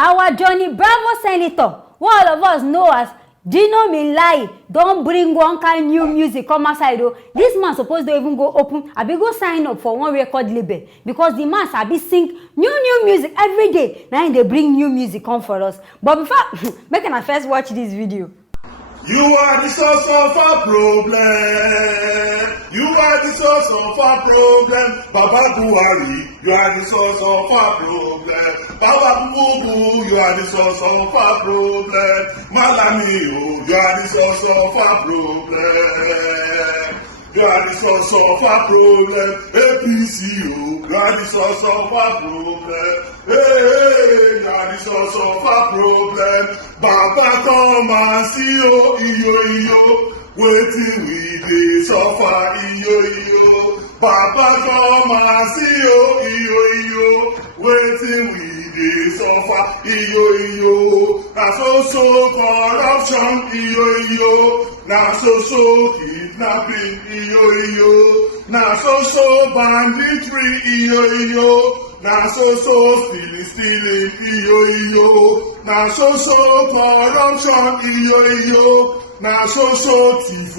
Our Johnny Bravo senator, what all of us know as Dino Milai, don't bring one kind new music come outside. This man supposed to even go open, I be go sign up for one record label because the man sabi sing new music every day. Now they bring new music come for us. But before, make I first watch this video. You are the source of our problem. You are the source of our problem. Baba Buhari, you are the source of our problem. Baba Bubu, you are the source of our problem. Malami, you are the source of our problem. You are the source of our problem. APC, you are the source of our problem. Hey, you are the source of our problem. Baba come and see iyo. Wetin we dey suffer iyo. Baba come and see iyo. Wetin we dey suffer iyo. Na so corruption iyo. Na so kidnapping iyo. Na so banditry iyo. Na so stealing iyo. Na so corruption iyo. Na so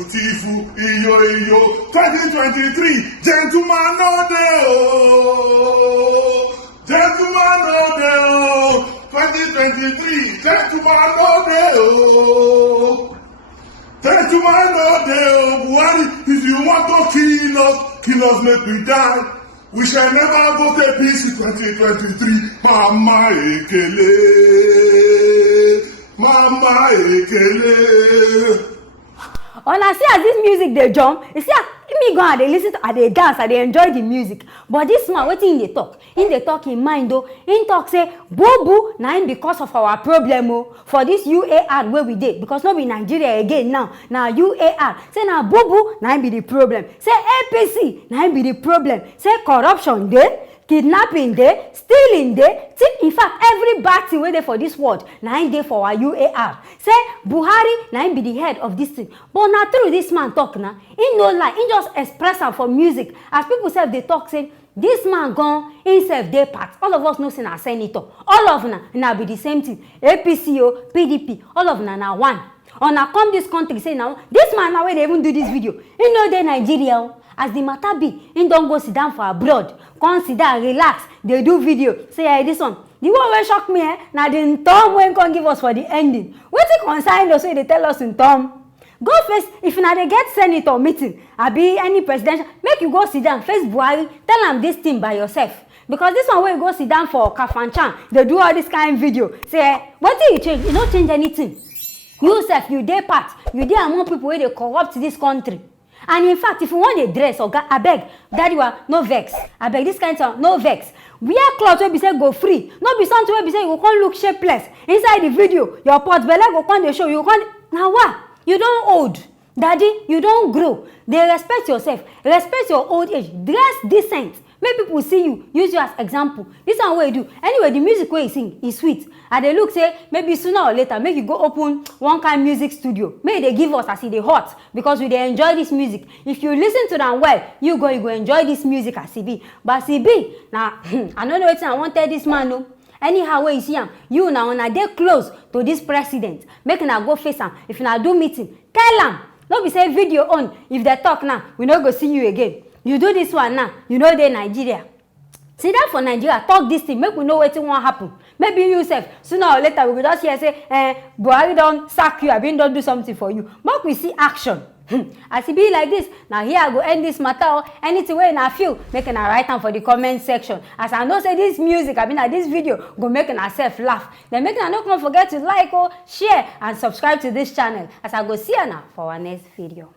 thief iyo. 2023 gentleman no dey o. Gentleman no dey o. 2023 gentleman no dey o. Gentleman no dey o. Buhari, if you want to kill us make we die. We shall never vote APC 2023. Mama Ekele. Mama Ekele. Una see as this music dey jump, you see me go and dey listen to, I dey dance, I dey enjoy the music. But this man, wetin he dey talk? He dey talk in mind though. He talk say, Bobu, na him because of our problem for this UAR where we dey. Because no be Nigeria again now. Now UAR. Say na Bobu, na him be the problem. Say APC, na him be the problem. Say corruption dey, kidnapping dey, stealing dey. In fact, every bad thing wey dey for this world, na him dey for our UAR. Say Buhari, na him be the head of this thing. But na true this man talk na. He no lie, he just express am for music. As people sef dey talk say, this man gone, himself dey part. All of us know say na senator. All of na be the same thing. APC o, PDP, all of na one. Una come this country say now, this man now wey dey even do this video, he no dey Nigeria o. As the matter be, he don go sit down for abroad, come sit down, relax, dey do video. Say, hey, this one, the one wey shock me, na the Tom wey come give us for the ending. Wetin concern us wey dey tell us in Tom? Go face, if na dey get senator meeting, abi any presidential, make you go sit down, face Buhari, tell am this thing by yourself. Because this one wey you go sit down for Kafanchan, dey do all this kind of video. Say, wetin you change? You no change anything. You sef, you dey part, you dey among people wey dey corrupt this country. And in fact, if you want a dress or abeg, daddy wa no vex. Abeg this kind of no vex. Wear clothes wey be say go free. No be something wey be say you go come look shapeless. Inside the video, your pot belle go come dey show. You come now what? You don old. Daddy, you don grow. Dey respect yourself. Respect your old age. Dress decent. Make people see you, use you as example. This one wey you do. Anyway, the music wey you sing is sweet. And they look say maybe sooner or later make you go open one kind music studio. Make they give us as e dey hot because we dey enjoy this music. If you listen to them well, you go enjoy this music as e be. But as e be, now I don't know wetin I wan tell this man no. Anyhow wey you see am, you now una dey close to this president. Make una go face am. If una do meeting, tell am. No be say video on. If they talk now, we no go see you again. You do this one now, you know dey Nigeria. See that for Nigeria, talk this thing, make we know wetin wan happen. Maybe you sef, sooner or later we go just hear say, Buhari don sack you, abi don do something for you. Make we see action. As e be like this, now here I go end this matter. Anything wey una feel, make una write am for the comment section. As I know say this music, abi na this video go make una sef laugh. Then make una no come forget to like, share and subscribe to this channel. As I go see una for our next video.